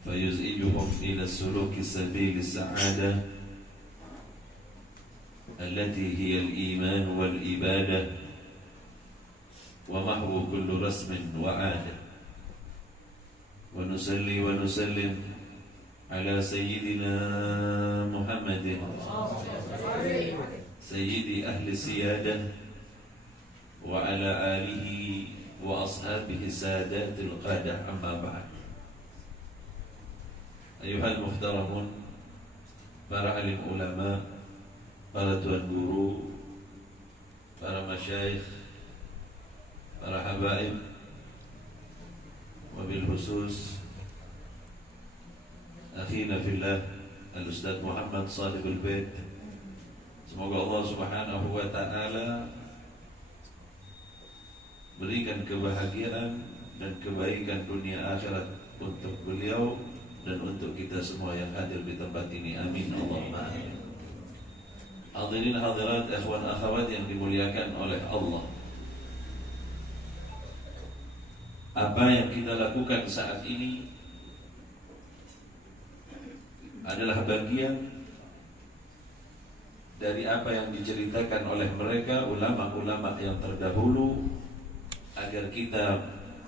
فيزئجهم إلى السلوك سبيل السعادة التي هي الإيمان والإبادة ومحو كل رسم وعادة. ونصلي ونسلم على سيدنا محمد سيد أهل السيادة وعلى آله وأصحابه سادات القادة. أما بعد، أيها المحترمون، para alim ulama, para tuan guru, para masyayikh, para habaib, wabil khusus akhina fillah al-Ustaz Muhammad Sadiqul Bait. Semoga Allah Subhanahu wa ta'ala berikan kebahagiaan dan kebaikan dunia akhirat untuk beliau dan untuk kita semua yang hadir di tempat ini. Amin Allahumma amin. Hadirin hadirat, ikhwan akhwat yang dimuliakan oleh Allah, apa yang kita lakukan saat ini adalah bagian dari apa yang diceritakan oleh mereka ulama-ulama yang terdahulu, agar kita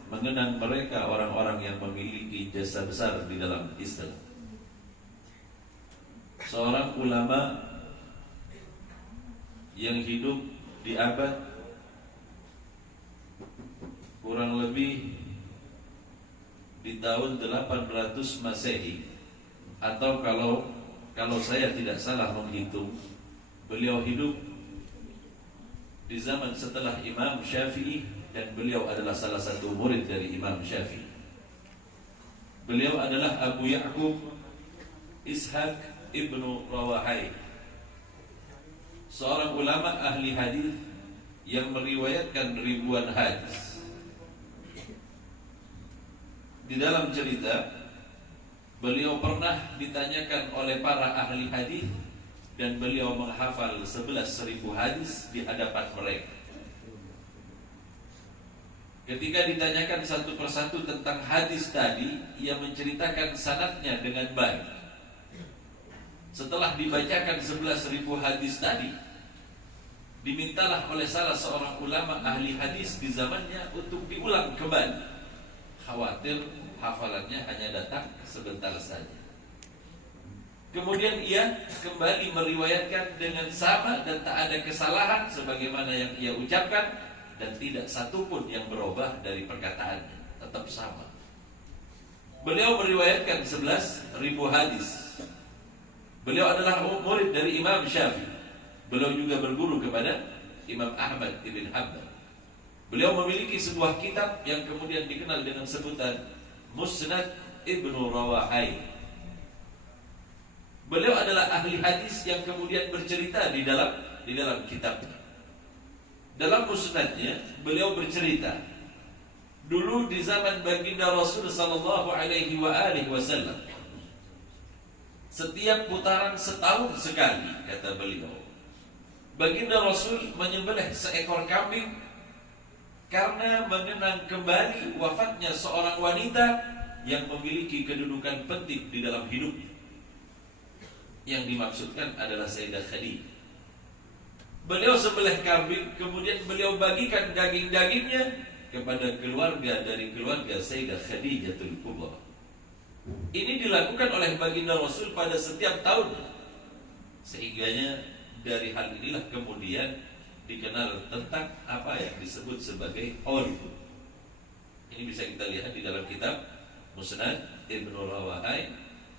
mengenang mereka, orang-orang yang memiliki jasa besar di dalam Islam. Seorang ulama yang hidup di abad kurang lebih di tahun 800 Masehi, atau kalau saya tidak salah menghitung, beliau hidup di zaman setelah Imam Syafi'i, dan beliau adalah salah satu murid dari Imam Syafi'i. Beliau adalah Abu Ya'qub Ishaq ibnu Rawahai, seorang ulama ahli hadis yang meriwayatkan ribuan hadis. Di dalam cerita, beliau pernah ditanyakan oleh para ahli hadis dan beliau menghafal 11.000 hadis di hadapan mereka. Ketika ditanyakan satu persatu tentang hadis tadi, ia menceritakan sanadnya dengan baik. Setelah dibacakan 11.000 hadis tadi, dimintalah oleh salah seorang ulama ahli hadis di zamannya untuk diulang kembali. Khawatir hafalannya hanya datang sebentar saja. Kemudian ia kembali meriwayatkan dengan sama dan tak ada kesalahan sebagaimana yang ia ucapkan, dan tidak satupun yang berubah dari perkataannya, tetap sama. Beliau meriwayatkan 11.000 hadis. Beliau adalah murid dari Imam Syafi'i. Beliau juga berguru kepada Imam Ahmad ibn Hanbal. Beliau memiliki sebuah kitab yang kemudian dikenal dengan sebutan Musnad Ibnu Rawahai. Beliau adalah ahli hadis yang kemudian bercerita di dalam kitabnya. Dalam musnadnya beliau bercerita, dulu di zaman baginda Rasul sallallahu alaihi wasallam, setiap putaran setahun sekali, kata beliau, baginda Rasul menyembelih seekor kambing karena mengenang kembali wafatnya seorang wanita yang memiliki kedudukan penting di dalam hidupnya. Yang dimaksudkan adalah Sayyidah Khadijah. Beliau sembelih kambing, kemudian beliau bagikan daging-dagingnya kepada keluarga dari keluarga Sayyidah Khadijatul Kubra. Ini dilakukan oleh baginda Rasul pada setiap tahun, sehingganya dari hal inilah kemudian dikenal tentang apa yang disebut sebagai Aul. Ini bisa kita lihat di dalam kitab Musnad Ibnu Rawahai.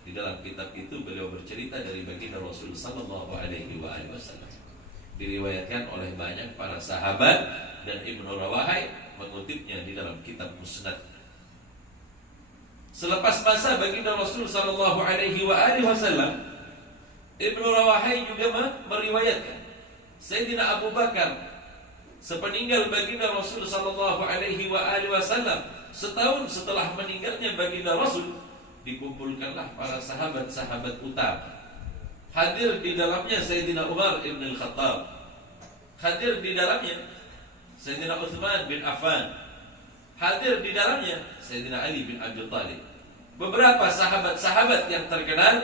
Di dalam kitab itu beliau bercerita dari baginda Rasul sallallahu alaihi wasallam. Diriwayatkan oleh banyak para sahabat, dan Ibnu Rawahai mengutipnya di dalam kitab Musnad. Selepas masa baginda Rasul sallallahu alaihi wasallam, Ibnu Rawahai juga meriwayatkan Sayyidina Abu Bakar sepeninggal baginda Rasul sallallahu alaihi wasallam, setahun setelah meninggalnya baginda Rasul, dikumpulkanlah para sahabat-sahabat utama. Hadir di dalamnya Sayyidina Umar ibn al-Khattab, hadir di dalamnya Sayyidina Uthman bin Affan, hadir di dalamnya Sayyidina Ali bin Abi Thalib, beberapa sahabat-sahabat yang terkenal,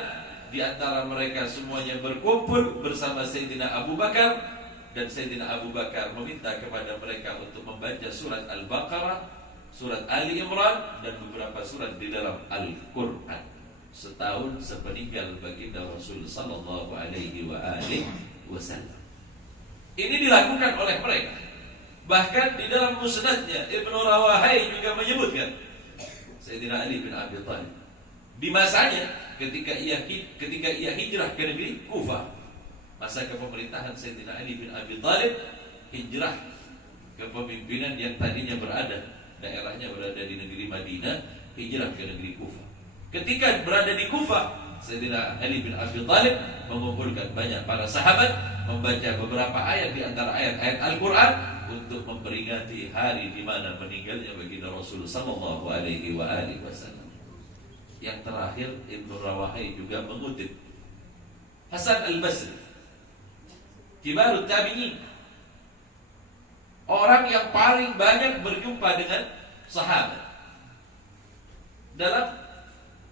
di antara mereka semuanya berkumpul bersama Sayyidina Abu Bakar, dan Sayyidina Abu Bakar meminta kepada mereka untuk membaca surat Al-Baqarah, surat Ali Imran, dan beberapa surat di dalam Al-Quran setahun sepeninggal baginda Rasul sallallahu alaihi wasallam. Ini dilakukan oleh mereka. Bahkan di dalam musnadnya Ibnu Rawahai juga menyebutkan Sayyidina Ali bin Abi Thalib di masanya ketika ia hijrah ke negeri Kufah, masa kepemerintahan Sayyidina Ali bin Abi Thalib, hijrah kepemimpinan yang tadinya daerahnya berada di negeri Madinah, hijrah ke negeri Kufah. Ketika berada di Kufah, Sayyidina Ali bin Abi Thalib mengumpulkan banyak para sahabat, membaca beberapa ayat di antara ayat-ayat Al-Quran untuk memperingati hari di mana meninggalnya baginda Rasul sallallahu alaihi wasallam. Yang terakhir, Ibnu Rawahai juga mengutip Hasan Al-Basri, kibarut tabi'in, orang yang paling banyak berjumpa dengan sahabat. Dalam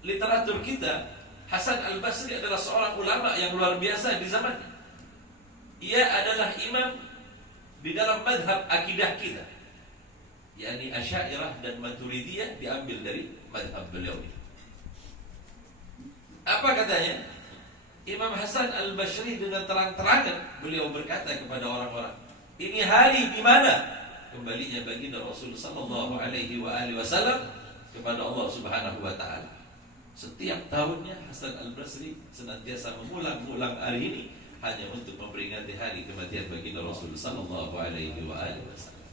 literatur kita, Hasan Al-Basri adalah seorang ulama yang luar biasa di zamannya. Ia adalah imam di dalam madhab akidah kita, yakni Asy'ariyah dan Maturidiyah, diambil dari madhab beliau ini. Apa katanya? Imam Hasan Al-Basri dengan terang-terangan beliau berkata kepada orang-orang, ini hari di mana kembalinya baginda Rasul sallallahu alaihi wasallam kepada Allah Subhanahu wa taala. Setiap tahunnya Hasan Al-Basri senantiasa mengulang hari ini hanya untuk memperingati hari kematian baginda Rasul sallallahu alaihi wasallam.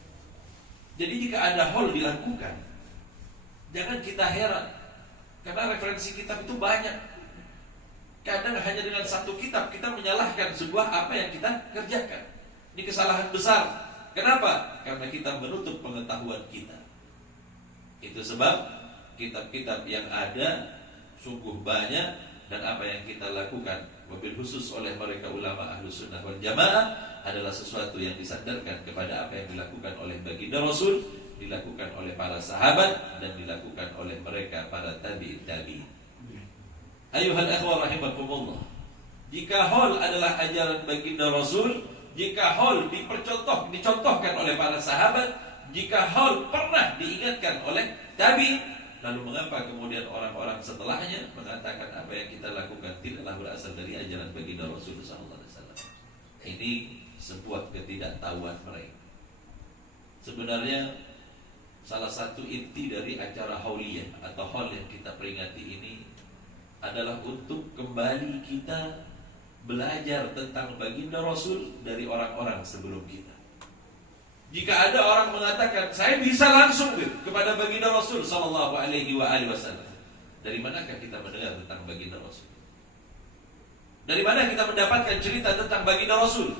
Jadi jika ada hal dilakukan, jangan kita heran, karena referensi kitab itu banyak. Kadang hanya dengan satu kitab kita menyalahkan sebuah apa yang kita kerjakan. Ini kesalahan besar. Kenapa? Karena kita menutup pengetahuan kita. Itu sebab kitab-kitab yang ada sungguh banyak, dan apa yang kita lakukan wabil khusus oleh mereka ulama Ahlus Sunnah wal Jamaah adalah sesuatu yang disandarkan kepada apa yang dilakukan oleh baginda Rasul, dilakukan oleh para sahabat, dan dilakukan oleh mereka para tabi'in. Ayuhal akhwah rahimakumullah, jika hal adalah ajaran baginda Rasul, jika hal dicontohkan oleh para sahabat, jika hal pernah diingatkan oleh tabi'in, lalu mengapa kemudian orang-orang setelahnya mengatakan apa yang kita lakukan tidaklah berasal dari ajaran baginda Rasul sallallahu alaihi wasallam? Ini sebuah ketidaktahuan mereka. Sebenarnya salah satu inti dari acara hauliyah atau hal yang kita peringati ini adalah untuk kembali kita belajar tentang baginda Rasul dari orang-orang sebelum kita. Jika ada orang mengatakan saya bisa langsung kepada baginda Rasul sallallahu alaihi wasallam, dari manakah kita mendengar tentang baginda Rasul? Dari mana kita mendapatkan cerita tentang baginda Rasul?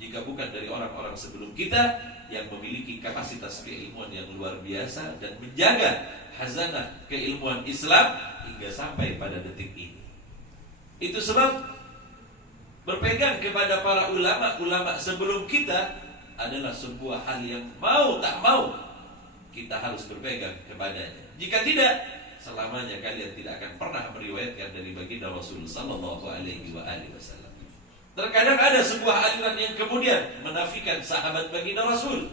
Jika bukan dari orang-orang sebelum kita yang memiliki kapasitas keilmuan yang luar biasa dan menjaga khazanah keilmuan Islam hingga sampai pada detik ini. Itu sebab berpegang kepada para ulama sebelum kita adalah sebuah hal yang mau tak mau kita harus berpegang kepadanya. Jika tidak, selamanya kalian tidak akan pernah meriwayatkan dari baginda Rasul sallallahu alaihi wasallam. Terkadang ada sebuah aliran yang kemudian menafikan sahabat baginda Rasul.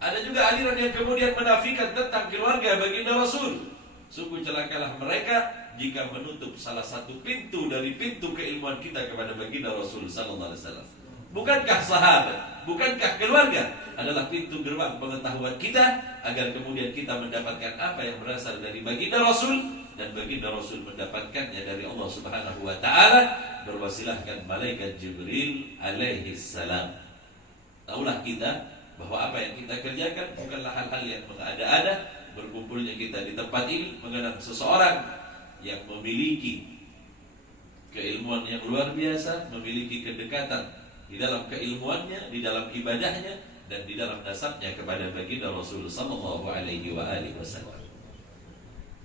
Ada juga aliran yang kemudian menafikan tentang keluarga baginda Rasul. Sungguh celakalah mereka jika menutup salah satu pintu dari pintu keilmuan kita kepada baginda Rasul sallallahu alaihi wasallam. Bukankah sahabat, bukankah keluarga adalah pintu gerbang pengetahuan kita agar kemudian kita mendapatkan apa yang berasal dari baginda Rasul, dan baginda Rasul mendapatkannya dari Allah Subhanahu wa taala berwasilahkan malaikat Jibril alaihi salam. Taulah kita bahwa apa yang kita kerjakan bukanlah hal-hal yang mengada-ada. Berkumpulnya kita di tempat ini mengenang seseorang yang memiliki keilmuan yang luar biasa, memiliki kedekatan di dalam keilmuannya, di dalam ibadahnya, dan di dalam nasabnya kepada baginda Rasul sallallahu alaihi wasallam.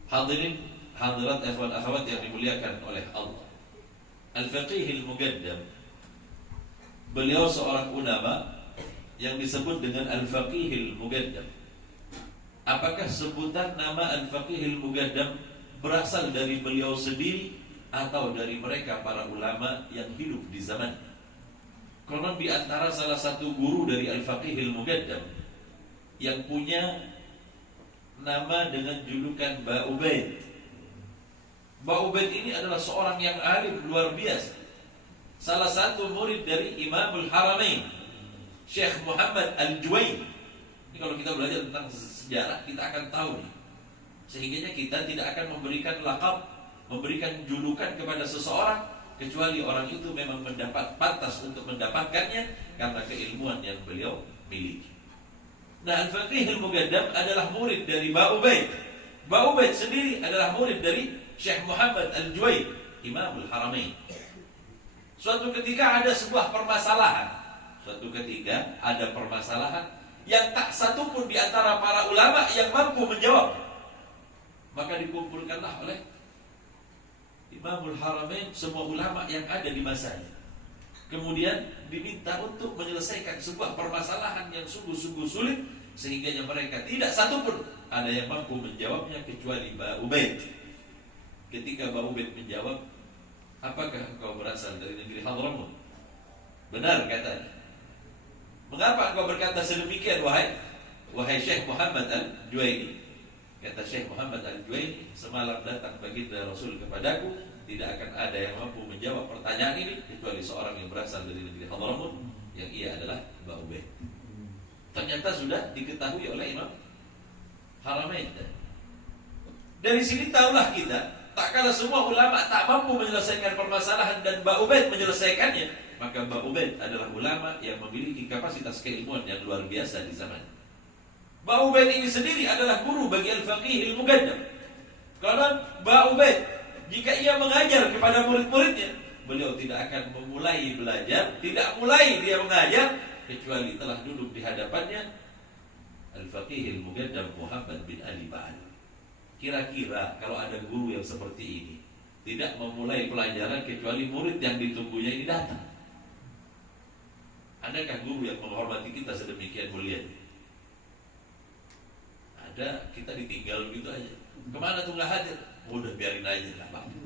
Hadirin hadirat ikhwan akhwat yang dimuliakan oleh Allah. Al-Faqih Al-Muqaddam, beliau seorang ulama yang disebut dengan Al-Faqih Al-Muqaddam. Apakah sebutan nama Al-Faqih Al-Muqaddam berasal dari beliau sendiri atau dari mereka para ulama yang hidup di zaman. Konon di antara salah satu guru dari Al-Faqihil Mugaddam yang punya nama dengan julukan Ba Ubaid. Ba Ubaid ini adalah seorang yang alim luar biasa. Salah satu murid dari Imamul Haramain, Syekh Muhammad Al-Juwaini. Ini kalau kita belajar tentang sejarah, kita akan tahu nih. Sehingga kita tidak akan memberikan lakab, memberikan julukan kepada seseorang kecuali orang itu memang mendapat pantas untuk mendapatkannya karena keilmuan yang beliau miliki. Nah, Al-Faqih Al-Mugaddam adalah murid dari Ba Ubaid. Ba Ubaid sendiri adalah murid dari Syekh Muhammad Al-Juwaini, Imamul Haramain. Suatu ketika ada sebuah permasalahan. Suatu ketika ada permasalahan yang tak satu pun di antara para ulama yang mampu menjawab. Maka dikumpulkanlah oleh Imamul Haramain semua ulama yang ada di masanya. Kemudian diminta untuk menyelesaikan sebuah permasalahan yang sungguh-sungguh sulit, sehingga mereka tidak satu pun ada yang mampu menjawabnya kecuali Ba Ubaid. Ketika Ba Ubaid menjawab, apakah engkau berasal dari negeri Hadramut? Benar katanya. Mengapa engkau berkata sedemikian wahai Syekh Muhammad Al-Juwaini? Kata Syekh Muhammad Al-Juwaini, semalam datang baginda Rasul kepadaku, tidak akan ada yang mampu menjawab pertanyaan ini kecuali seorang yang berasal dari negeri Hadramut, yang ia adalah Ba Ubaid. Ternyata sudah diketahui oleh Imam Haramain. Dari sini tahulah kita, tak kala semua ulama tak mampu menyelesaikan permasalahan dan Ba Ubaid menyelesaikannya, maka Ba Ubaid adalah ulama yang memiliki kapasitas keilmuan yang luar biasa di zaman. Ba Ubaid ini sendiri adalah guru bagi Al-Faqih Al-Mugaddam. Kalau Ba Ubaid, jika ia mengajar kepada murid-muridnya, beliau tidak akan memulai belajar, tidak mulai dia mengajar, kecuali telah duduk di hadapannya Al-Faqih Al-Mugaddam Muhammad bin Ali Ba'al. Kira-kira kalau ada guru yang seperti ini, tidak memulai pelajaran kecuali murid yang ditunggunya ini datang. Adakah guru yang menghormati kita sedemikian mulia? Ada, kita ditinggal begitu aja. Kemana tuh nggak hadir? Udah biarin aja, nggak apa-apa.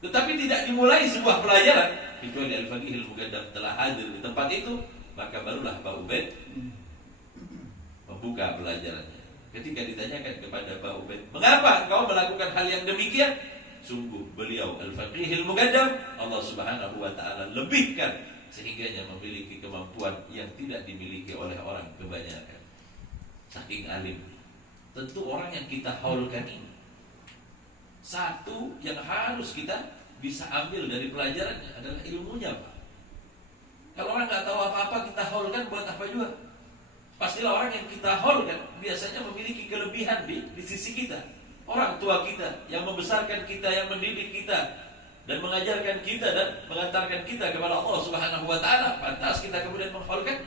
Tetapi tidak dimulai sebuah pelajaran kecuali Al-Faqih Al-Mugaddam telah hadir di tempat itu, maka barulah Ba Ubaid membuka pelajarannya. Ketika ditanyakan kepada Ba Ubaid, mengapa engkau melakukan hal yang demikian? Sungguh beliau Al-Faqih Al-Mugaddam, Allah Subhanahu wa ta'ala lebihkan sehingganya memiliki kemampuan yang tidak dimiliki oleh orang kebanyakan. Saking alim. Tentu orang yang kita haulkan ini, satu yang harus kita bisa ambil dari pelajarannya adalah ilmunya, Pak. Kalau orang nggak tahu apa-apa kita haulkan, buat apa juga? Pastilah orang yang kita haulkan biasanya memiliki kelebihan di sisi kita. Orang tua kita yang membesarkan kita, yang mendidik kita dan mengajarkan kita dan mengantarkan kita kepada Allah Subhanahu wa ta'ala, pantas kita kemudian menghaulkan.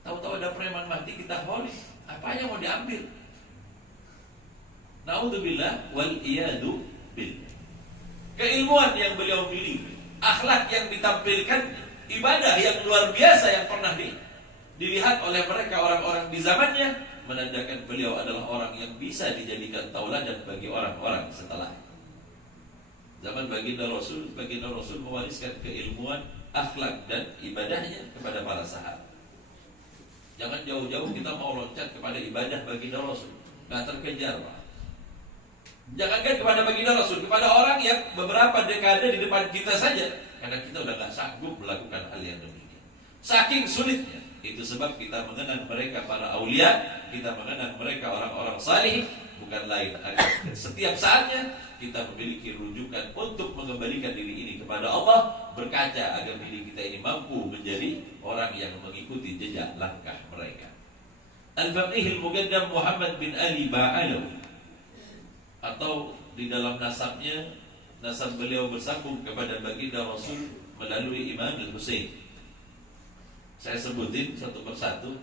Tahu-tahu ada preman mati kita haul, apa yang mau diambil? Naudzubillah wal iyadu billah. Keilmuan yang beliau miliki, akhlak yang ditampilkan, ibadah yang luar biasa yang pernah dilihat oleh mereka orang-orang di zamannya, menandakan beliau adalah orang yang bisa dijadikan tauladan bagi orang-orang setelah. Zaman baginda Rasul mewariskan keilmuan, akhlak dan ibadahnya kepada para sahabat. Jangan jauh-jauh kita mau loncat kepada ibadah baginda Rasul, nggak terkejar, Pak. Jangankan kepada baginda Rasul, kepada orang yang beberapa dekade di depan kita saja, karena kita udah nggak sanggup melakukan hal yang demikian. Saking sulitnya. Itu sebab kita mengenang mereka para aulia, kita mengenang mereka orang-orang salih, bukan lain agar setiap saatnya kita memiliki rujukan untuk mengembalikan diri ini kepada Allah, berkaca agar diri kita ini mampu menjadi orang yang mengikuti jejak langkah mereka. Al-Faqih Al-Mugaddam Muhammad bin Ali Ba'al, atau di dalam nasabnya, nasab beliau bersambung kepada baginda Rasul melalui Imam Al-Husain. Saya sebutin satu persatu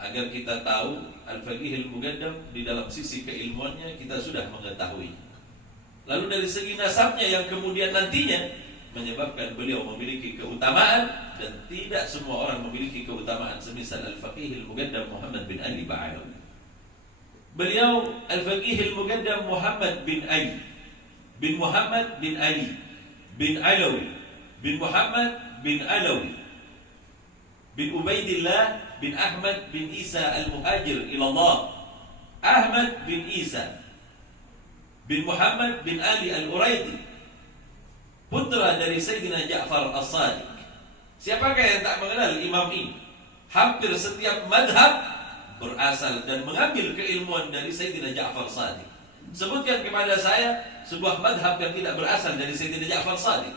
agar kita tahu Al-Faqih Al-Mugaddam di dalam sisi keilmuannya kita sudah mengetahui. Lalu dari segi nasabnya yang kemudian nantinya menyebabkan beliau memiliki keutamaan, dan tidak semua orang memiliki keutamaan semisal Al-Faqih Al-Mugaddam Muhammad bin Ali Ba'al. Beliau Al-Faqih Al-Muqaddam Muhammad bin Ali bin Muhammad bin Ali bin Alawi bin Muhammad bin Alawi bin Ubaidillah bin Ahmad bin Isa Al-Muhajir ilallah, Ahmad bin Isa bin Muhammad bin Ali Al-Uraidi, putra dari Sayyidina Ja'far As-Sadiq. Siapakah yang tak mengenal imam ini? Hampir setiap madhab berasal dan mengambil keilmuan dari Sayyidina Ja'far As-Sadiq. Sebutkan kepada saya sebuah madhab yang tidak berasal dari Sayyidina Ja'far As-Sadiq,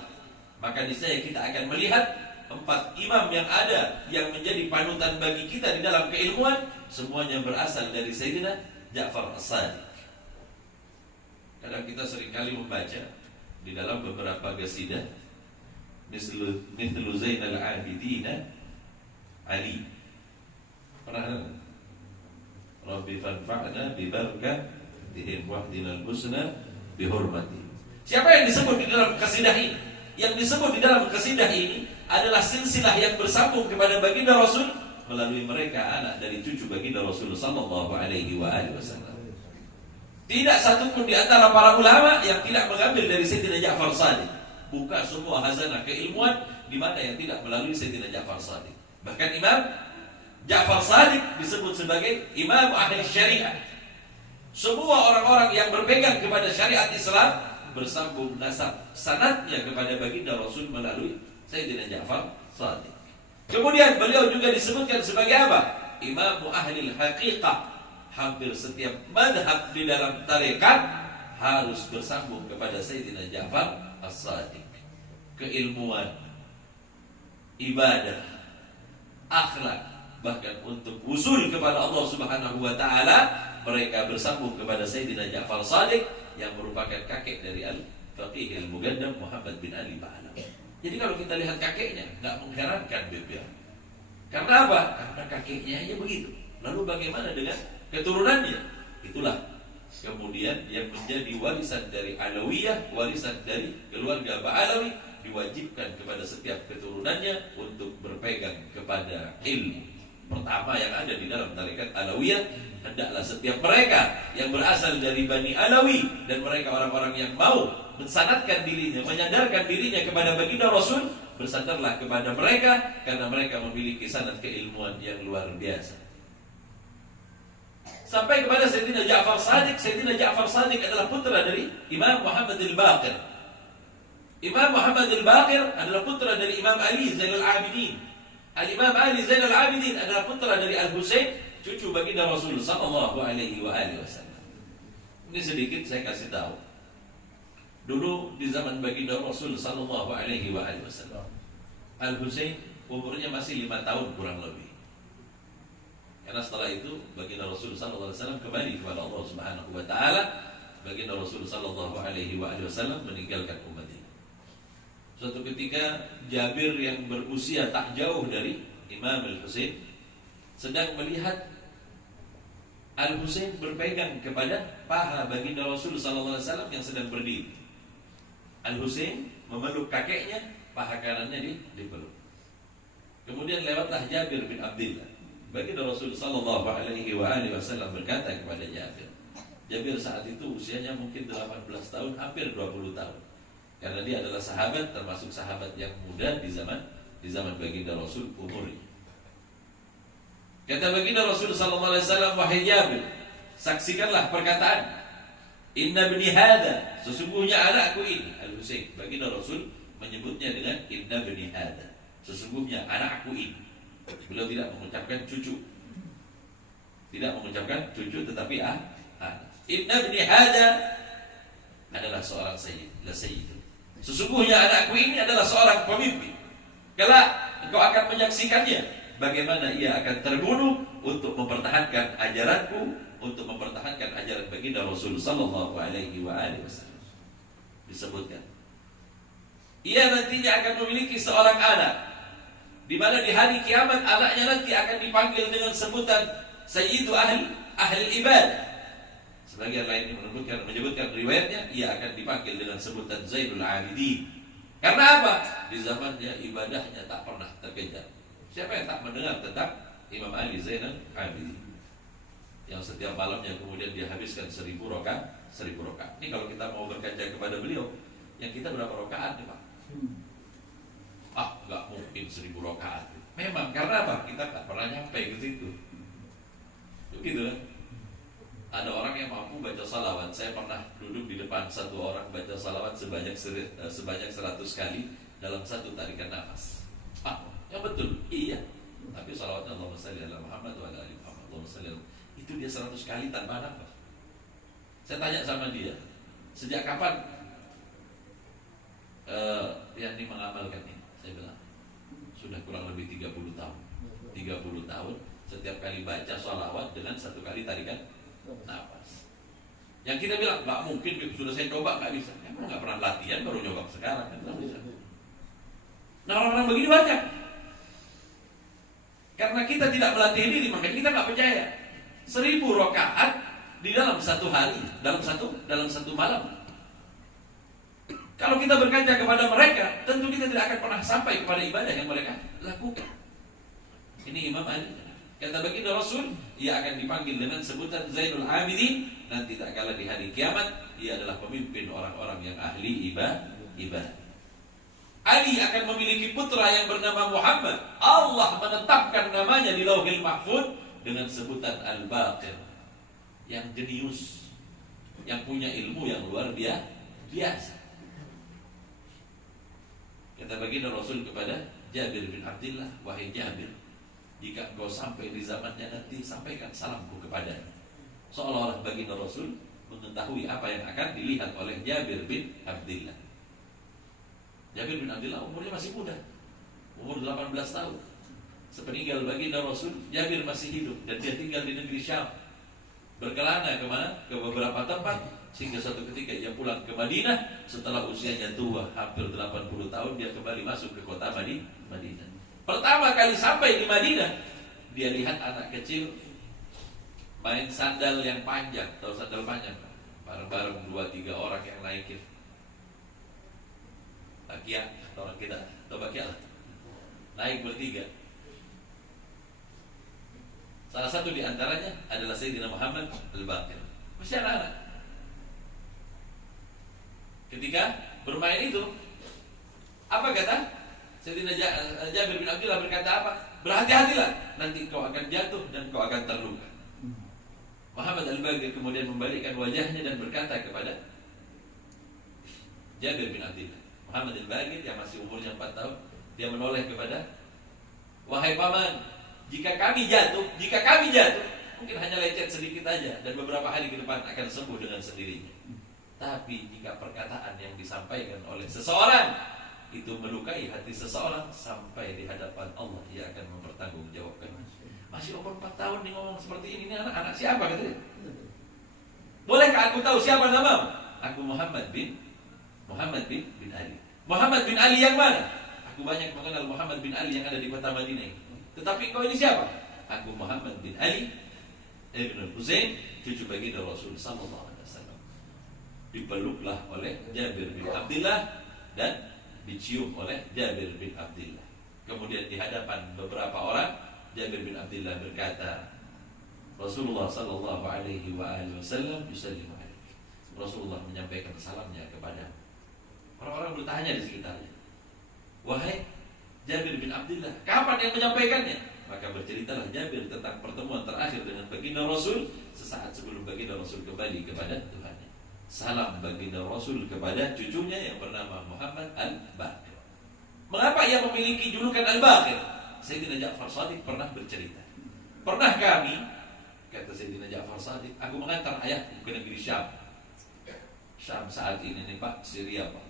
maka niscaya kita akan melihat 4 imam yang ada yang menjadi panutan bagi kita di dalam keilmuan, semuanya berasal dari Sayyidina Ja'far As-Sadiq. Kadang kita seringkali membaca di dalam beberapa qasidah Mithlu Zainal Abidin Ali. Pernah dengar? Rabbi fanfa'na bi barakatihim wahdinal husna bi hurmati. Siapa yang disebut di dalam qasidah ini? Yang disebut di dalam qasidah ini adalah silsilah yang bersambung kepada baginda Rasul, melalui mereka anak dari cucu baginda Rasul sallallahu alaihi wasallam. Tidak satu pun di antara para ulama yang tidak mengambil dari Sayyidina Ja'far Shadiq. Buka semua hazanah keilmuan di mana yang tidak melalui Sayyidina Ja'far Shadiq. Bahkan Imam Ja'far Shadiq disebut sebagai Imam Ahli Syariah. Semua orang-orang yang berpegang kepada syariat Islam bersambung nasab sanadnya kepada baginda Rasul melalui Sayyidina Ja'far Shadiq. Kemudian beliau juga disebutkan sebagai apa? Imam Ahli Haqiqah. Hampir setiap madhab di dalam tarekat harus bersambung kepada Sayyidina Ja'far As-Sadiq. Keilmuan, ibadah, akhlak, bahkan untuk usul kepada Allah Subhanahu wa ta'ala, mereka bersambung kepada Sayyidina Ja'far As-Sadiq yang merupakan kakek dari Al-Faqih Al-Muqaddam Muhammad bin Ali Ba'alam. Jadi kalau kita lihat kakeknya, nggak mengherankan bebel. Karena apa? Karena kakeknya aja begitu. Lalu bagaimana dengan keturunannya? Itulah kemudian yang menjadi warisan dari Alawiyah, warisan dari keluarga Ba'alawi, diwajibkan kepada setiap keturunannya untuk berpegang kepada ilmu. Pertama yang ada di dalam tarekat Alawiyah, hendaklah setiap mereka yang berasal dari Bani Alawi dan mereka orang-orang yang mau mensanadkan dirinya, menyadarkan dirinya kepada baginda Rasul, bersandarlah kepada mereka karena mereka memiliki sanad keilmuan yang luar biasa. Sampai kepada Sayyidina Ja'far Shadiq. Sayyidina Ja'far Shadiq adalah putra dari Imam Muhammad Al-Baqir. Imam Muhammad Al-Baqir adalah putra dari Imam Ali Zainal Abidin. Al-Imam Ali Zainal Abidin adalah putra dari Al-Husain, cucu baginda Rasul sallallahu alaihi wasallam. Ini sedikit saya kasih tahu. Dulu di zaman baginda Rasul sallallahu alaihi wasallam, Al-Husain umurnya masih 5 tahun kurang lebih. Karena setelah itu baginda Rasul sallallahu alaihi wasallam kembali kepada Allah Subhanahu wa taala. Baginda Rasul sallallahu alaihi wasallam meninggalkan umat ini. Suatu ketika Jabir yang berusia tak jauh dari Imam Al-Husain sedang melihat Al-Husain berpegang kepada paha baginda Rasul sallallahu alaihi wasallam yang sedang berdiri. Al-Husain memeluk kakeknya, paha kanannya dipeluk. Kemudian lewatlah Jabir bin Abdullah. Baginda Rasul sallallahu alaihi wasallam berkata kepada Jabir. Jabir saat itu usianya mungkin 18 tahun, hampir 20 tahun. Karena dia adalah sahabat, termasuk sahabat yang muda di zaman baginda Rasul umurnya. Kata baginda Rasul sallallahu alaihi wasallam, wahai Jabir, saksikanlah perkataan inna bni hada, sesungguhnya anakku ini. Al-Husain, baginda Rasul menyebutnya dengan inna bni hada, sesungguhnya anakku ini. Beliau tidak mengucapkan cucu, tetapi inna bni hada adalah seorang sayyid, la sayyid. Sesungguhnya anakku ini adalah seorang pemimpin. Kelak engkau akan menyaksikannya bagaimana ia akan terbunuh untuk mempertahankan ajaranku, untuk mempertahankan ajaran baginda Rasul sallallahu alaihi wasallam. Disebutkan ia nantinya akan memiliki seorang anak, di mana di hari kiamat anaknya nanti akan dipanggil dengan sebutan Sayyidu ahli ibadah. Sebagian lain menyebutkan riwayatnya ia akan dipanggil dengan sebutan Zainul Abidin. Karena apa? Di zamannya ibadahnya tak pernah terkejar. Siapa yang tak mendengar tentang Imam Ali Zainal Abidin? yang setiap malamnya kemudian dia habiskan 1000 rakaat. Ini kalau kita mau berkaca kepada beliau, yang kita berapa rakaat nih Pak? Nggak mungkin 1000 rakaat. Memang karena apa? Kita nggak pernah nyampe ke situ. Begitu kan? Ada orang yang mampu baca salawat. Saya pernah duduk di depan satu orang baca salawat sebanyak 100 kali dalam satu tarikan nafas. Yang betul, iya. Tapi salawatnya Allahumma shalli ala Muhammad wa ala ali Muhammad. Allahumma shalli ala. Itu dia 100 kali tanpa nafas. Saya tanya sama dia, sejak kapan Yani mengamalkan ini? Saya bilang, sudah kurang lebih 30 tahun. 30 tahun setiap kali baca salawat dengan 1 kali tarikan nafas. Yang kita bilang nggak mungkin, sudah saya coba nggak bisa. Emang nggak pernah latihan, baru nyoba sekarang kan nggak bisa. Nah orang-orang begini banyak. Karena kita tidak melatih diri, makanya kita nggak percaya. 1000 rakaat di dalam satu hari, dalam satu malam. Kalau kita berkaca kepada mereka, tentu kita tidak akan pernah sampai kepada ibadah yang mereka lakukan. Ini Imam Ali. Kata baginda Rasul, ia akan dipanggil dengan sebutan Zainul Abidin, nanti tak kalah di hari kiamat, ia adalah pemimpin orang-orang yang ahli ibadah. Ali akan memiliki putra yang bernama Muhammad. Allah menetapkan namanya di Lauhil Mahfuz dengan sebutan Al-Baqir, yang jenius, yang punya ilmu yang luar biasa. Kata baginda Rasul kepada Jabir bin Abdullah, wahai Jabir, jika engkau sampai di zamannya nanti, sampaikan salamku kepadanya. Seolah-olah baginda Rasul mengetahui apa yang akan dilihat oleh Jabir bin Abdullah. Jabir bin Abdullah umurnya masih muda, umur 18 tahun. Sepeninggal baginda Rasul, Jabir masih hidup dan dia tinggal di negeri Syam. Berkelana kemana? Ke beberapa tempat, sehingga suatu ketika dia pulang ke Madinah. Setelah usianya tua, hampir 80 tahun, dia kembali masuk ke kota Madinah. Pertama kali sampai di Madinah, dia lihat anak kecil main sandal yang panjang. Tahu sandal panjang? Bareng-bareng 2-3 orang yang naikin. Bakia, orang kita, atau bakia lah. Naik bertiga. Salah satu di antaranya adalah Sayyidina Muhammad Al-Baqir. Masih anak-anak. Ketika bermain itu, apa kata? Sayyidina Jabir bin Abdullah berkata apa? Berhati-hatilah, nanti kau akan jatuh dan kau akan terluka. Muhammad Al-Baqir kemudian membalikkan wajahnya dan berkata kepada Jabir bin Abdullah. Muhammad Al-Baqir yang masih umurnya 4 tahun, dia menoleh kepada, wahai paman, jika kami jatuh, mungkin hanya lecet sedikit aja dan beberapa hari ke depan akan sembuh dengan sendirinya. Tapi jika perkataan yang disampaikan oleh seseorang itu melukai hati seseorang, sampai di hadapan Allah ia akan mempertanggungjawabkan. Masih umur 4 tahun nih ngomong seperti ini anak siapa katanya? Bolehkah aku tahu siapa namamu? Aku Muhammad bin Ali. Muhammad bin Ali yang mana? Aku banyak mengenal Muhammad bin Ali yang ada di kota Madinah ini. Tetapi kau ini siapa? Aku Muhammad bin Ali Ibn Husain, cucu baginda Rasul sallallahu alaihi wasallam. Dipeluklah oleh Jabir bin Abdullah dan dicium oleh Jabir bin Abdullah. Kemudian di hadapan beberapa orang, Jabir bin Abdullah berkata, Rasulullah sallallahu alaihi wasallam yusallimu alaik. Rasulullah menyampaikan salamnya kepada orang-orang bertanya di sekitarnya. Wahai Jabir bin Abdullah, kapan yang menyampaikannya? Maka berceritalah Jabir tentang pertemuan terakhir dengan baginda Rasul sesaat sebelum baginda Rasul kembali kepada Tuhannya. Salam baginda Rasul kepada cucunya yang bernama Muhammad Al-Baqir. Mengapa ia memiliki julukan Al-Baqir? Sayyidina Ja'far Shadiq pernah bercerita. Pernah kami, kata Sayyidina Ja'far Shadiq, aku mengantar ayahku ke negeri Syam. Syam saat ini nih Pak, Syria Pak.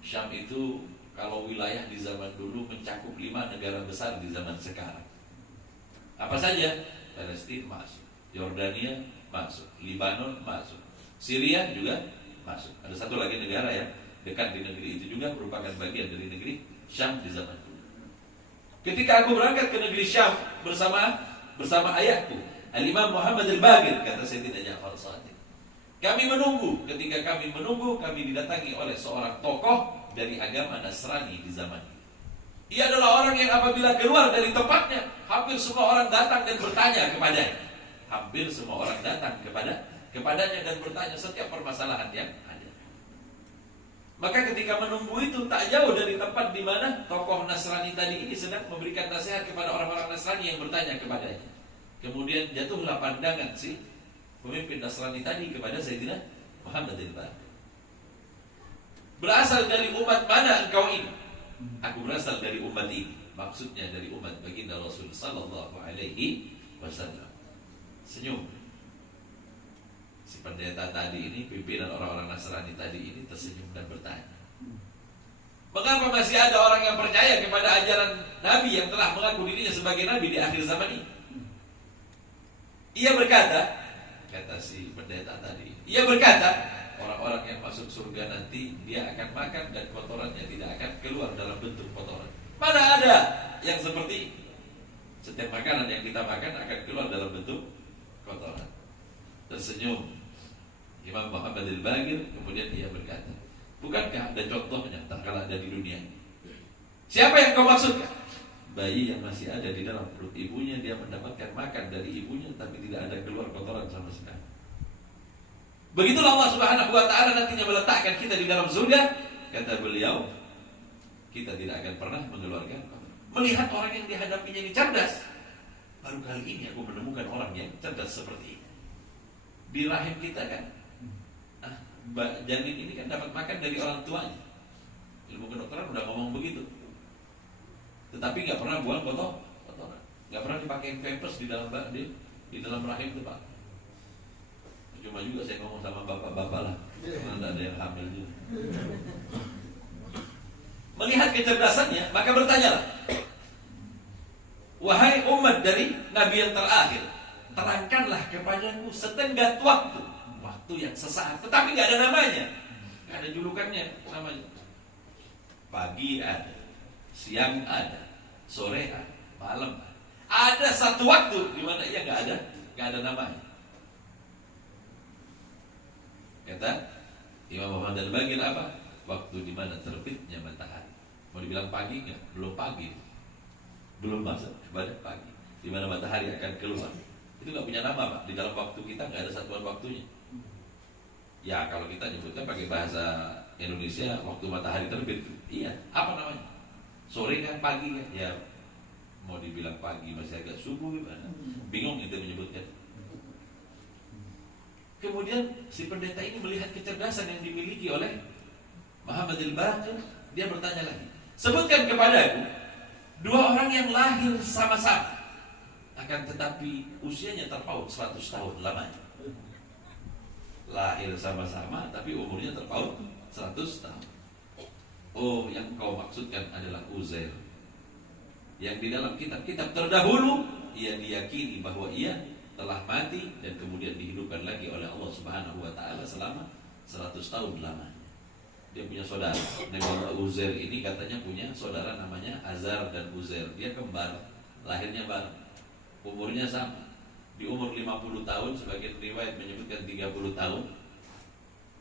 Syam itu kalau wilayah di zaman dulu mencakup 5 negara besar di zaman sekarang. Apa saja? Palestina masuk, Yordania masuk, Libanon masuk, Syria juga masuk. Ada satu lagi negara yang dekat di negeri itu juga merupakan bagian dari negeri Syam di zaman dulu. Ketika aku berangkat ke negeri Syam bersama ayahku, Al-Imam Muhammad Al-Baqir, kata Sayyidina Ja'far Shadiq. Kami menunggu, ketika kami menunggu, kami didatangi oleh seorang tokoh dari agama Nasrani di zaman itu. Ia adalah orang yang apabila keluar dari tempatnya, hampir semua orang datang dan bertanya kepadanya. hampir semua orang datang kepadanya dan bertanya setiap permasalahan yang ada. Maka ketika menunggu itu tak jauh dari tempat di mana tokoh Nasrani tadi ini sedang memberikan nasihat kepada orang-orang Nasrani yang bertanya kepadanya. Kemudian jatuhlah pandangan si pemimpin Nasrani tadi kepada Sayyidina Muhammad al-Baqir. Berasal dari umat mana engkau ini? Aku berasal dari umat ini. Maksudnya dari umat baginda Rasul sallallahu alaihi wasallam. Senyum. Si pendeta tadi ini, pimpinan orang-orang Nasrani tadi ini tersenyum dan bertanya, mengapa masih ada orang yang percaya kepada ajaran Nabi yang telah mengaku dirinya sebagai Nabi di akhir zaman ini? Ia berkata, kata si pendeta tadi, ia berkata, orang-orang yang masuk surga nanti dia akan makan dan kotorannya tidak akan keluar dalam bentuk kotoran. Mana ada yang seperti setiap makanan yang kita makan akan keluar dalam bentuk kotoran. Tersenyum Imam Muhammad al-Baqir, kemudian ia berkata, bukankah ada contohnya tak kala ada di dunia ini? Siapa yang kau maksudkan? Bayi yang masih ada di dalam perut ibunya, dia mendapatkan makan dari ibunya tapi tidak ada keluar kotoran sama sekali. Begitulah Allah Subhanahu wa ta'ala nantinya meletakkan kita di dalam surga. Kata beliau, kita tidak akan pernah mengeluarkan kotoran. Melihat orang yang dihadapinya ini cerdas, baru kali ini aku menemukan orang yang cerdas seperti ini. Di rahim kita kan, janin ini kan dapat makan dari orang tuanya. Ilmu kedokteran udah ngomong begitu. Tetapi nggak pernah buang kotoran, nggak pernah dipakai pampers di dalam rahim itu, Pak. Cuma juga saya ngomong sama bapak-bapak lah, karena tidak ada yang hamil juga. Melihat kecerdasannya, maka bertanyalah, wahai umat dari Nabi yang terakhir, terangkanlah kepadaku setengah waktu yang sesaat, tetapi nggak ada namanya, nggak ada julukannya namanya. Pagi ada, siang ada, sore ada, malam ada. Ada satu waktu di mana ia nggak ada namanya. Kata Imam Muhammad al-Baqir apa? Waktu di mana terbitnya matahari. Mau dibilang pagi nggak? Belum pagi, belum masuk kepada pagi. Di mana matahari akan keluar. Itu nggak punya nama, Pak. Di dalam waktu kita nggak ada satuan waktunya. Ya kalau kita nyebutnya pakai bahasa Indonesia, waktu matahari terbit. Iya, apa namanya? Sore kan, pagi kan? Ya mau dibilang pagi masih agak subuh gimana? Bingung itu menyebutkan. Kemudian si pendeta ini melihat kecerdasan yang dimiliki oleh Muhammad al-Baqir. Dia bertanya lagi, sebutkan kepadaku dua orang yang lahir sama-sama, akan tetapi usianya terpaut 100 tahun lamanya. Lahir sama-sama tapi umurnya terpaut 100 tahun. Oh, yang kau maksudkan adalah Uzair, yang di dalam kitab-kitab terdahulu ia diyakini bahwa ia telah mati dan kemudian dihidupkan lagi oleh Allah Subhanahu wa ta'ala selama 100 tahun lamanya. Dia punya saudara, Nabi Allah Uzair ini katanya punya saudara namanya Azar dan Uzair. Dia kembar, lahirnya bareng, umurnya sama. Di umur 50 tahun, sebagian riwayat menyebutkan 30 tahun,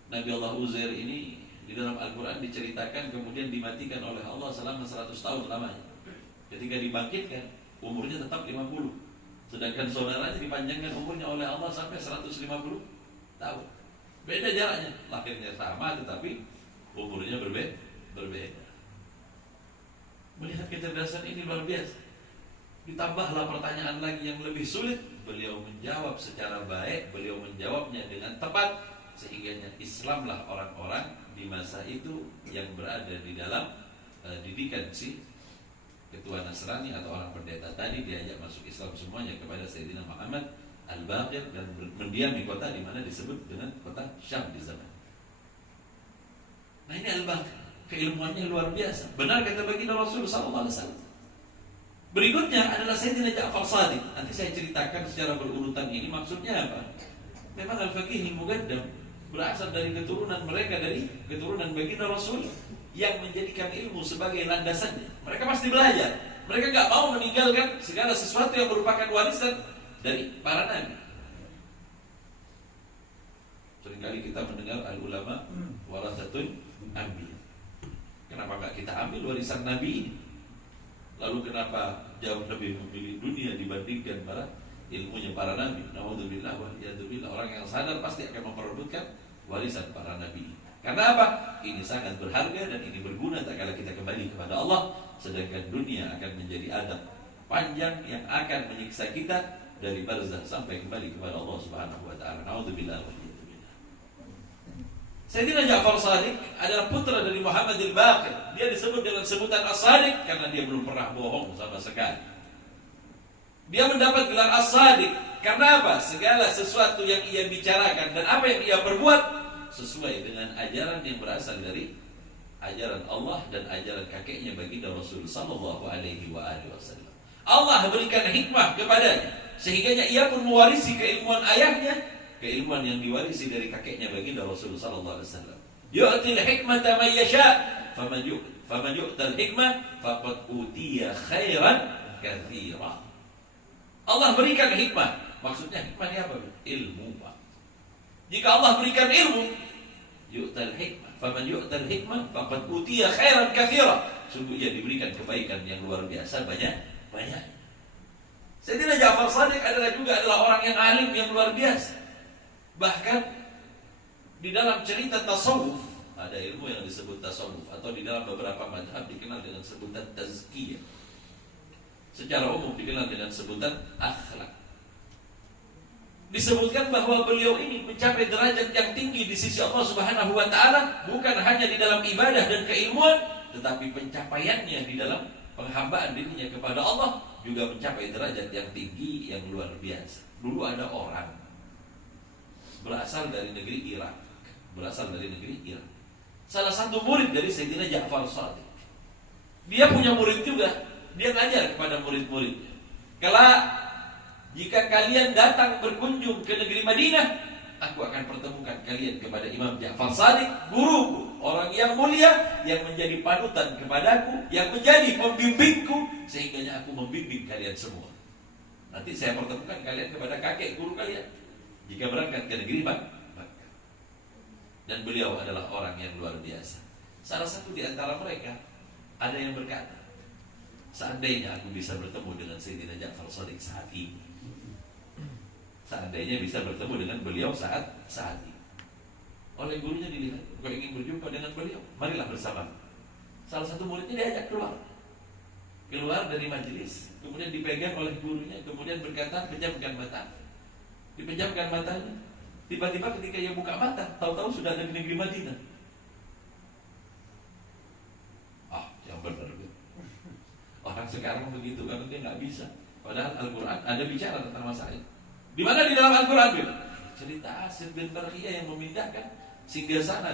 Nabi Allah Uzair ini di dalam Al-Quran diceritakan kemudian dimatikan oleh Allah selama 100 tahun lamanya. Ketika dibangkitkan, umurnya tetap 50. Sedangkan saudaranya dipanjangkan umurnya oleh Allah sampai 150 tahun. Beda jaraknya, lahirnya sama tetapi umurnya berbeda. Melihat kecerdasan ini luar biasa. Ditambahlah pertanyaan lagi yang lebih sulit. Beliau menjawab secara baik, beliau menjawabnya dengan tepat, sehingga Islamlah orang-orang di masa itu yang berada di dalam didikan si ketua Nasrani atau orang pendeta tadi, diajak masuk Islam semuanya kepada Sayyidina Muhammad al-Baqir dan mendiam di kota di mana disebut dengan kota Syam di zaman. Nah ini al-Baqir, keilmuannya luar biasa. Benar kata baginda Rasul sallallahu alaihi wasallam. Berikutnya adalah Sayyidina Ja'far Shadiq. Nanti saya ceritakan secara berurutan ini maksudnya apa. Memang al-faqih al-muqaddam berasal dari keturunan mereka, dari keturunan baginda Rasul yang menjadikan ilmu sebagai landasannya. Mereka pasti belajar. Mereka gak mau meninggalkan segala sesuatu yang merupakan warisan dari para nabi. Seringkali kita mendengar al-ulama warathatul anbiya. Kenapa gak kita ambil warisan nabi ini? Lalu kenapa jauh lebih memilih dunia dibandingkan para ilmunya para nabi. Naudzubillah wa iyadzubillah. Orang yang sadar pasti akan memperebutkan warisan para nabi. Karena apa? Ini sangat berharga dan ini berguna tak kala kita kembali kepada Allah. Sedangkan dunia akan menjadi adab panjang yang akan menyiksa kita dari barzakh sampai kembali kepada Allah Subhanahu wa taala. Naudzubillah wa iyadzubillah. Sayyidina Ja'far Shadiq adalah putra dari Muhammad al-Baqir. Dia disebut dengan sebutan As-Shadiq karena dia belum pernah bohong sama sekali. Dia mendapat gelar As-Shadiq karena apa? Segala sesuatu yang ia bicarakan dan apa yang ia perbuat sesuai dengan ajaran yang berasal dari ajaran Allah dan ajaran kakeknya baginda Rasul sallallahu alaihi wasallam. Allah berikan hikmah kepadanya sehingga ia pun mewarisi keilmuan ayahnya, keilmuan yang diwarisi dari kakeknya baginda Rasul sallallahu alaihi wasallam. Yu'til hikmata man yasha, faman yu'tal hikmah faqad utiya khairan katsira. Allah berikan hikmah. Maksudnya hikmah ini apa? Ilmu, Pak. Jika Allah berikan ilmu, yu'tal hikmah, faman yu'tal hikmah faqad utiya khairan katsira. Sungguh ia diberikan kebaikan yang luar biasa banyak. Sayyidina Ja'far Shadiq adalah orang yang alim yang luar biasa. Bahkan di dalam cerita tasawuf ada ilmu yang disebut tasawuf atau di dalam beberapa mazhab dikenal dengan sebutan tazkiyah. Secara umum dikenal dengan sebutan akhlak. Disebutkan bahwa beliau ini mencapai derajat yang tinggi di sisi Allah Subhanahu wa taala bukan hanya di dalam ibadah dan keilmuan, tetapi pencapaiannya di dalam penghambaan dirinya kepada Allah juga mencapai derajat yang tinggi yang luar biasa. Dulu ada orang berasal dari negeri Irak. Salah satu murid dari Sayyidina Ja'far Shadiq. Dia punya murid juga. Dia ngajar kepada murid-muridnya. Jika kalian datang berkunjung ke negeri Madinah, aku akan pertemukan kalian kepada Imam Ja'far Shadiq, guruku, orang yang mulia, yang menjadi panutan kepadaku, yang menjadi pembimbingku, sehingga aku membimbing kalian semua. Nanti saya pertemukan kalian kepada kakek guru kalian jika berangkat ke negeri Makkah. Dan beliau adalah orang yang luar biasa. Salah satu di antara mereka ada yang berkata, seandainya aku bisa bertemu dengan Sayyidina Ja'far Shadiq saat ini, seandainya bisa bertemu dengan beliau saat ini. Oleh gurunya dilihat, kau ingin berjumpa dengan beliau, marilah bersama. Salah satu muridnya diajak keluar dari majelis, kemudian dipegang oleh gurunya, kemudian berkata, pejamkan mata. Dipejamkan matanya. Tiba-tiba ketika ia buka mata, tahu-tahu sudah ada di negeri Madinah. Yang benar. Orang sekarang begitu karena dia nggak bisa. Padahal Al-Quran ada bicara tentang masalah ini. Di mana di dalam Al-Quran? Cerita Asir bin Barkhiyah yang memindahkan singgasana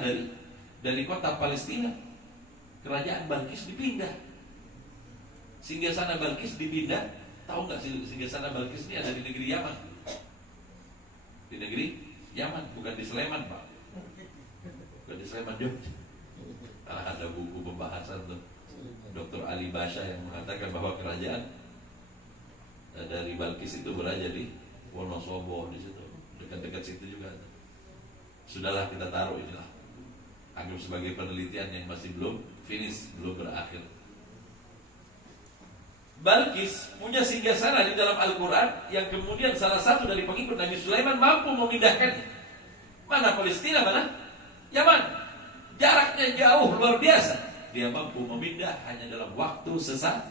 dari kota Palestina. Kerajaan Balkis dipindah. Singgasana Balkis dipindah. Tahu nggak singgasana Balkis ini ada di negeri Yaman? Di negeri Yaman, bukan di Sleman, Pak. Bukan di Sleman, Jogja. Ada buku pembahasan tuh. Dr. Ali Basha yang mengatakan bahwa kerajaan dari Balkis itu berada di Wonosobo, di situ, dekat-dekat situ juga. Sudahlah kita taruh inilah, anggap sebagai penelitian yang masih belum finish, belum berakhir. Balkis punya singgasana di dalam Al-Quran yang kemudian salah satu dari pengikut Nabi Sulaiman mampu memindahkannya. Mana Palestina, mana Yaman. Jaraknya jauh luar biasa. Dia mampu memindah hanya dalam waktu sesaat.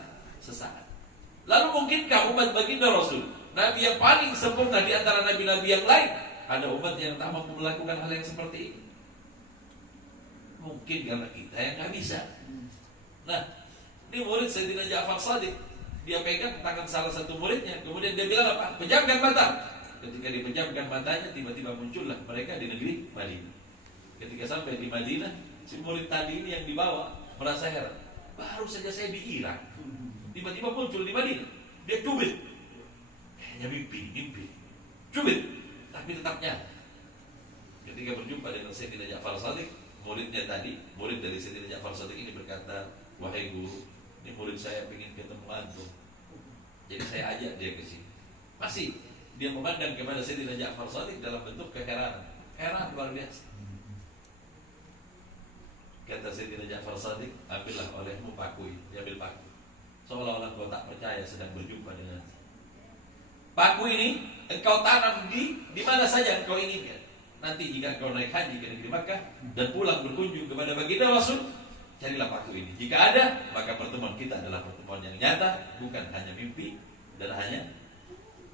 Lalu mungkinkah umat baginda Rasul, Nabi yang paling sempurna di antara nabi-nabi yang lain, ada umat yang tak mampu melakukan hal yang seperti ini? Mungkin karena kita yang nggak bisa. Nah, ini murid Sayyidina Ja'far Shadiq, dia pegang tangan salah satu muridnya, kemudian dia bilang apa? Pejamkan mata. Ketika dipejamkan matanya, tiba-tiba muncullah mereka di negeri Madinah. Ketika sampai di Madinah, si murid tadi ini yang dibawa merasa heran. Baru saja saya di Irak, tiba-tiba muncul di Madinah. Dia cubit, kayaknya mimpi. Cubit, tapi tetap nyata. Ketika berjumpa dengan Sayyidina Ja'far Shadiq, muridnya tadi, murid dari Sayyidina Ja'far Shadiq ini berkata, wahai guru, ini murid saya ingin ketemu antum. Jadi saya ajak dia ke sini. Masih dia memandang kepada Sayyidina Ja'far Shadiq dalam bentuk keheranan. Heran luar biasa. Kata Sayyidina Ja'far Shadiq, ambillah olehmu paku. Dia ambil paku. Seolah-olah kau tak percaya sedang berjumpa dengan. Paku ini engkau tanam di mana saja engkau inginkan. Nanti jika engkau naik haji ke negeri Makkah dan pulang berkunjung kepada baginda Rasul, carilah paku ini. Jika ada, maka pertemuan kita adalah pertemuan yang nyata, bukan hanya mimpi dan hanya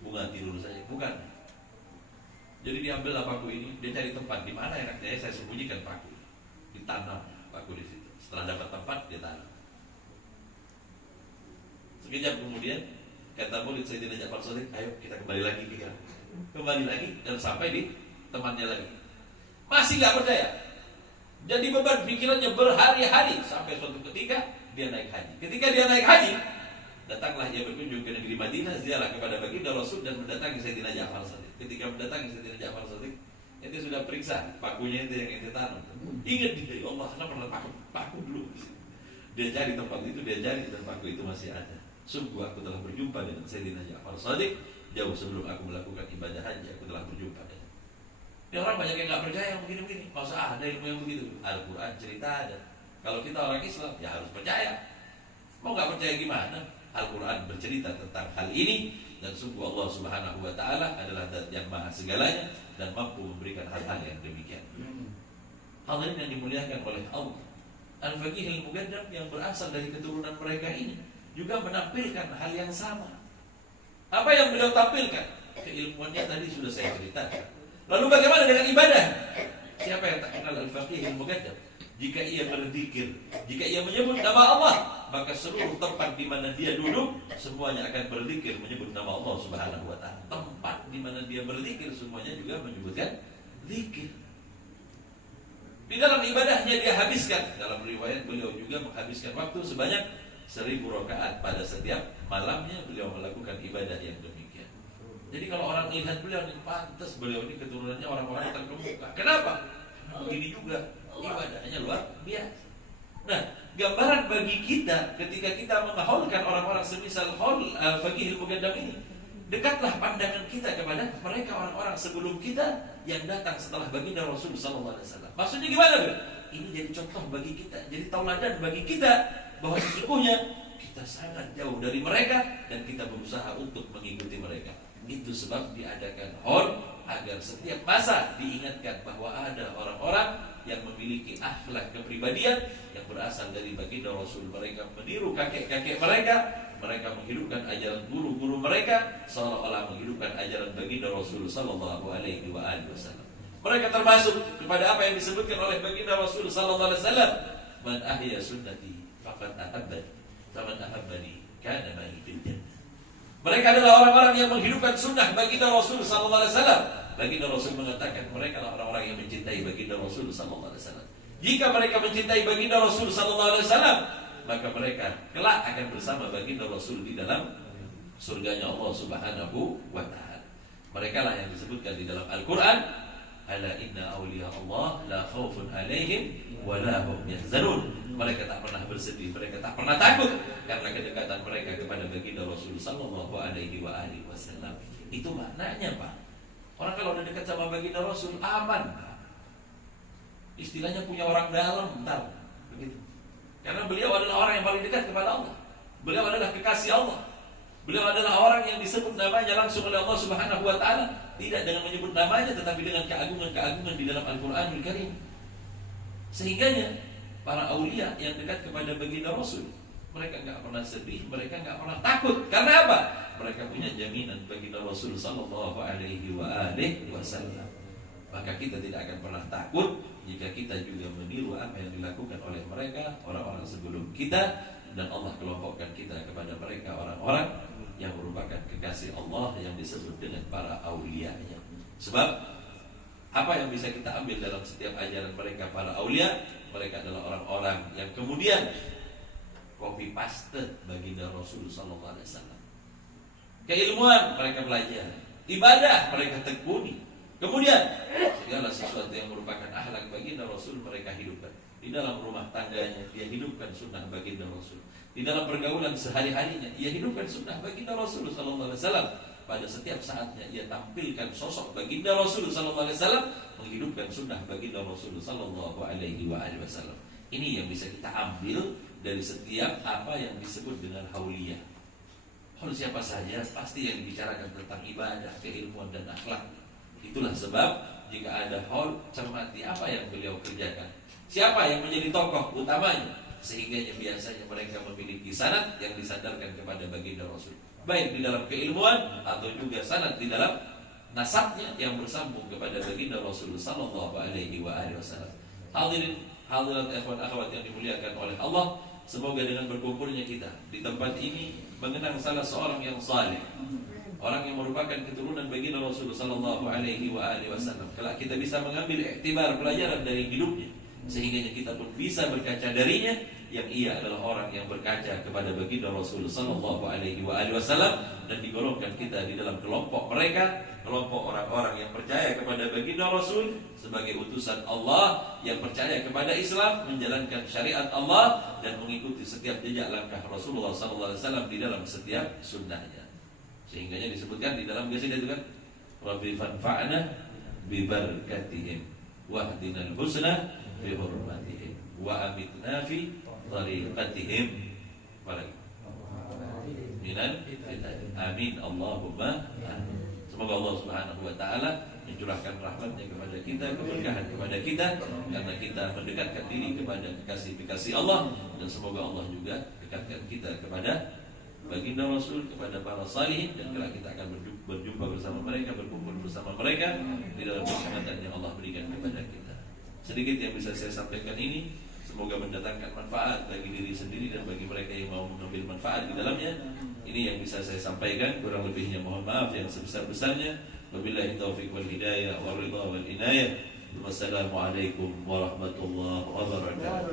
bunga tidur saja, bukan. Jadi diambillah paku ini, dia cari tempat di mana enaknya saya sembunyikan paku, ditanam paku di situ. Setelah dapat tempat, dia tanam. Sekejap kemudian kata murid Sayyidina Ja'far Shadiq, ayo kita kembali lagi ke Irak. Kembali lagi dan sampai di temannya lagi. Masih gak percaya. Jadi beban pikirannya berhari-hari sampai suatu ketika dia naik haji. Ketika dia naik haji, datanglah dia berkunjung ke negeri Madinah, ziarah kepada baginda Rasul dan mendatangi Sayyidina Ja'far Shadiq. Ketika mendatangi Sayyidina Ja'far Shadiq, itu sudah periksa pakunya itu yang ente tanam. Ingat dia, Allah, karena pernah paku dulu. Dia cari tempat itu, dia cari dan paku itu masih ada. Sungguh aku telah berjumpa dengan Sayyidina Ja'far Shadiq jauh sebelum aku melakukan ibadah haji, aku telah berjumpa dengan. Ini orang banyak yang nggak percaya yang begini-begini. Masa ada ilmu yang begitu? Al-Quran cerita ada. Kalau kita orang Islam ya harus percaya. Mau nggak percaya gimana? Al-Quran bercerita tentang hal ini dan sungguh Allah Subhanahu Wa Taala adalah Zat yang maha segalanya dan mampu memberikan hal-hal yang demikian. Hal ini yang dimuliakan oleh Allah. Al-Faqih Al-Mugaddam yang berasal dari keturunan mereka ini juga menampilkan hal yang sama. Apa yang beliau tampilkan? Keilmuannya tadi sudah saya ceritakan. Lalu bagaimana dengan ibadah? Siapa yang tak kenal Al-Faqih Al-Mugaddam? Jika ia berzikir, jika ia menyebut nama Allah, maka seluruh tempat di mana dia duduk semuanya akan berzikir menyebut nama Allah Subhanahu Wa Taala. Tempat di mana dia berzikir semuanya juga menyebutkan zikir. Di dalam ibadahnya dia habiskan, dalam riwayat beliau juga menghabiskan waktu sebanyak 1000 rakaat pada setiap malamnya beliau melakukan ibadah yang demikian. Jadi kalau orang melihat beliau ini pantas beliau ini keturunannya orang-orang terkemuka. Kenapa? Begini juga ibadahnya luar biasa. Nah, gambaran bagi kita ketika kita menghaulkan orang-orang semisal haul Al-Faqih Al-Mugaddam ini, dekatlah pandangan kita kepada mereka orang-orang sebelum kita yang datang setelah baginda Rasul sallallahu alaihi wasallam. Maksudnya gimana, Bro? Ini jadi contoh bagi kita, jadi tauladan bagi kita bahwa sesungguhnya kita sangat jauh dari mereka dan kita berusaha untuk mengikuti mereka. Itu sebab diadakan haul agar setiap masa diingatkan bahwa ada orang-orang yang memiliki akhlak kepribadian yang berasal dari baginda Rasul. Mereka meniru kakek-kakek mereka, mereka menghidupkan ajaran guru-guru mereka seolah-olah menghidupkan ajaran baginda Rasul sallallahu alaihi wasallam. Mereka termasuk kepada apa yang disebutkan oleh baginda Rasul sallallahu alaihi wasallam, "Man ahya sunnati faqad ahabbani, faman ahabbani kana ma'i fil jannah." Mereka adalah orang-orang yang menghidupkan sunnah baginda Rasul sallallahu alaihi wasallam. Baginda Rasul mengatakan mereka adalah orang-orang yang mencintai baginda Rasul sallallahu alaihi wasallam. Jika mereka mencintai baginda Rasul sallallahu alaihi wasallam, maka mereka kelak akan bersama baginda Rasul di dalam surganya Allah Subhanahu wa taala. Mereka lah yang disebutkan di dalam Al-Qur'an, "Ala inna awliya Allah la khaufun 'alaihim wa la hum yahzanun." Mereka tak pernah bersedih, mereka tak pernah takut karena kedekatan mereka kepada baginda Rasul sallallahu alaihi wasallam. Itu maknanya, Pak. Orang kalau udah dekat sama baginda Rasul aman, Pak. Istilahnya punya orang dalam, tahu begitu. Karena beliau adalah orang yang paling dekat kepada Allah. Beliau adalah kekasih Allah. Beliau adalah orang yang disebut namanya langsung oleh Allah Subhanahu wa taala, tidak dengan menyebut namanya tetapi dengan keagungan-keagungan di dalam Al-Qur'anul Karim. Sehingganya para aulia yang dekat kepada baginda Rasul, mereka enggak pernah sedih, mereka enggak pernah takut. Karena apa? Mereka punya jaminan baginda Rasul sallallahu alaihi wasallam. Maka kita tidak akan pernah takut jika kita juga meniru apa yang dilakukan oleh mereka, orang-orang sebelum kita, dan Allah kelompokkan kita kepada mereka orang-orang yang merupakan kekasih Allah yang disebut dengan para aulia-Nya. Sebab apa yang bisa kita ambil dalam setiap ajaran mereka para aulia? Mereka adalah orang-orang yang kemudian copy paste baginda Rasul sallallahu alaihi wasallam. Keilmuan mereka belajar, ibadah mereka tekuni. Kemudian segala sesuatu yang merupakan akhlak baginda Rasul mereka hidupkan. Di dalam rumah tangganya dia hidupkan sunnah baginda Rasul. Di dalam pergaulan sehari-harinya ia hidupkan sunnah baginda Rasul sallallahu alaihi wasallam. Pada setiap saatnya ia tampilkan sosok baginda Rasul sallallahu alaihi wasallam, menghidupkan sunnah baginda Rasul sallallahu alaihi wasallam. Ini yang bisa kita ambil dari setiap apa yang disebut dengan hauliyah. hall siapa saja, pasti yang dibicarakan tentang ibadah, keilmuan dan akhlak. Itulah sebab jika ada hall, cermati apa yang beliau kerjakan, siapa yang menjadi tokoh utamanya, sehingga biasanya mereka memiliki sanad yang disandarkan kepada baginda Rasul, baik di dalam keilmuan atau juga sanad di dalam nasabnya yang bersambung kepada baginda Rasul sallallahu alaihi wasallam. Hadirin hadirat ikhwan akhwat yang dimuliakan oleh Allah, semoga dengan berkumpulnya kita di tempat ini mengenang salah seorang yang saleh, orang yang merupakan keturunan baginda Rasul sallallahu alaihi wasallam, kelak kita bisa mengambil iktibar pelajaran dari hidupnya, sehingga kita pun bisa berkaca darinya, yang ia adalah orang yang berkaca kepada baginda Rasul sallallahu alaihi wasallam, dan digolongkan kita di dalam kelompok mereka, kelompok orang-orang yang percaya kepada baginda Rasul sebagai utusan Allah, yang percaya kepada Islam, menjalankan syariat Allah, dan mengikuti setiap jejak langkah Rasulullah sallallahu alaihi wasallam di dalam setiap sunnahnya. Sehingganya disebutkan di dalam qasidah itu kan, Rabbi fanfa'na bi barakatihim wahdinal husna bi hurmatihim wa amitna fi tariqatihim minal fitnah. Amin Allahumma amin. Semoga Allah Subhanahu wa taala mencurahkan rahmatnya kepada kita, keberkahan kepada kita, karena kita mendekatkan diri kepada kekasih-kekasih Allah, dan semoga Allah juga dekatkan kita kepada baginda Rasul, kepada para salihin, dan kelak kita akan berjumpa bersama mereka, berkumpul bersama mereka di dalam kenikmatan yang Allah berikan kepada kita. Sedikit yang bisa saya sampaikan ini, semoga mendatangkan manfaat bagi diri sendiri dan bagi mereka yang mau mengambil manfaat di dalamnya. Ini yang bisa saya sampaikan, kurang lebihnya mohon maaf yang sebesar-besarnya. Wabillahi taufiq wal hidayah wal ridha wal inayah. Wassalamualaikum warahmatullahi wabarakatuh.